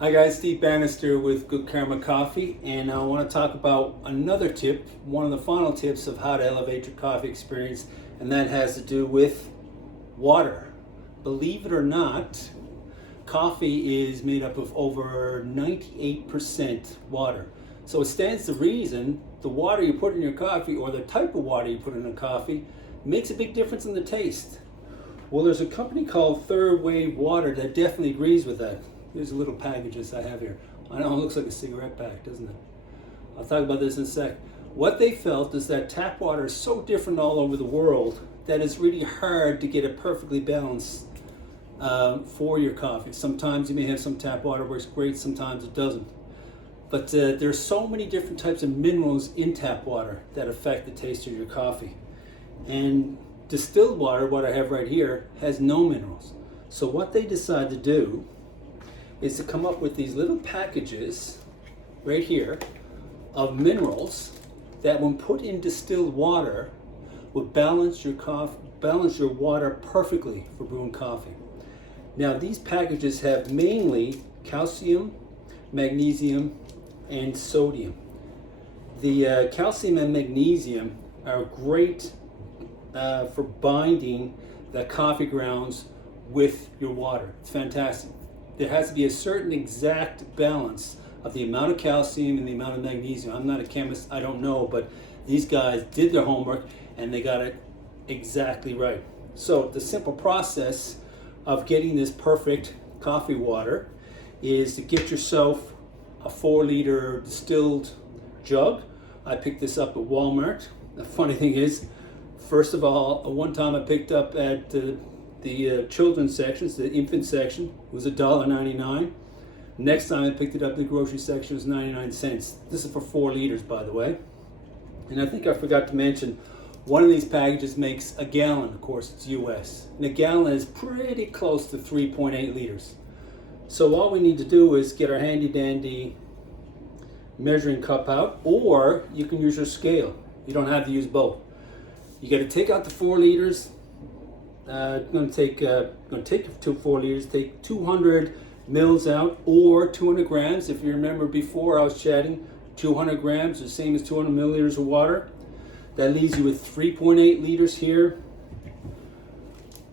Hi guys, Steve Bannister with Good Karma Coffee, and I want to talk about another tip, one of the final tips of how to elevate your coffee experience, and that has to do with water. Believe it or not, coffee is made up of over 98% water. So it stands to reason the water you put in your coffee, or the type of water you put in a coffee, makes a big difference in the taste. Well, there's a company called Third Wave Water that definitely agrees with that. Here's a little packages I have here. I know it looks like a cigarette pack, doesn't it? I'll talk about this in a sec. What they felt is that tap water is so different all over the world that it's really hard to get it perfectly balanced for your coffee. Sometimes you may have some tap water works great, sometimes it doesn't. But there's so many different types of minerals in tap water that affect the taste of your coffee. And distilled water, what I have right here, has no minerals. So what they decide to do is to come up with these little packages right here of minerals that when put in distilled water would balance your water perfectly for brewing coffee. Now these packages have mainly calcium, magnesium, and sodium. The calcium and magnesium are great for binding the coffee grounds with your water. It's fantastic. There has to be a certain exact balance of the amount of calcium and the amount of magnesium. I'm not a chemist, I don't know, but these guys did their homework and they got it exactly right. So the simple process of getting this perfect coffee water is to get yourself a 4-liter distilled jug. I picked this up at Walmart. The funny thing is, first of all, one time I picked up at the children's sections, the infant section, it was $1.99. Next time I picked it up at the grocery section, it was 99 cents. This is for 4 liters, by the way. And I think I forgot to mention, one of these packages makes a gallon. Of course, it's US. And a gallon is pretty close to 3.8 liters. So all we need to do is get our handy dandy measuring cup out, or you can use your scale. You don't have to use both. You got to take out the 4 liters. Going to take 4 liters. Take 200 mils out, or 200 grams. If you remember before I was chatting, 200 grams, the same as 200 milliliters of water. That leaves you with 3.8 liters here.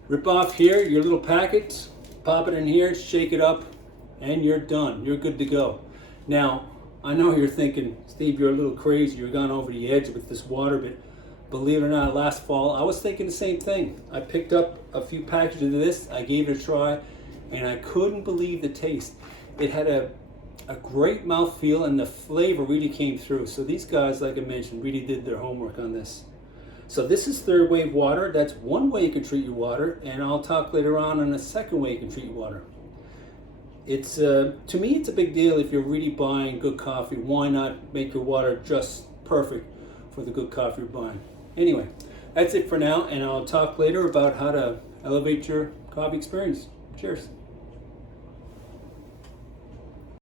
Rip off here your little packet, pop it in here, shake it up, and you're done. You're good to go. Now, I know you're thinking, Steve, you're a little crazy. You're gone over the edge with this water, but believe it or not, last fall, I was thinking the same thing. I picked up a few packages of this, I gave it a try, and I couldn't believe the taste. It had a great mouthfeel, and the flavor really came through. So these guys, like I mentioned, really did their homework on this. So this is Third Wave Water. That's one way you can treat your water, and I'll talk later on a second way you can treat your water. It's to me, it's a big deal. If you're really buying good coffee, why not make your water just perfect for the good coffee you're buying? Anyway, that's it for now, and I'll talk later about how to elevate your coffee experience. Cheers.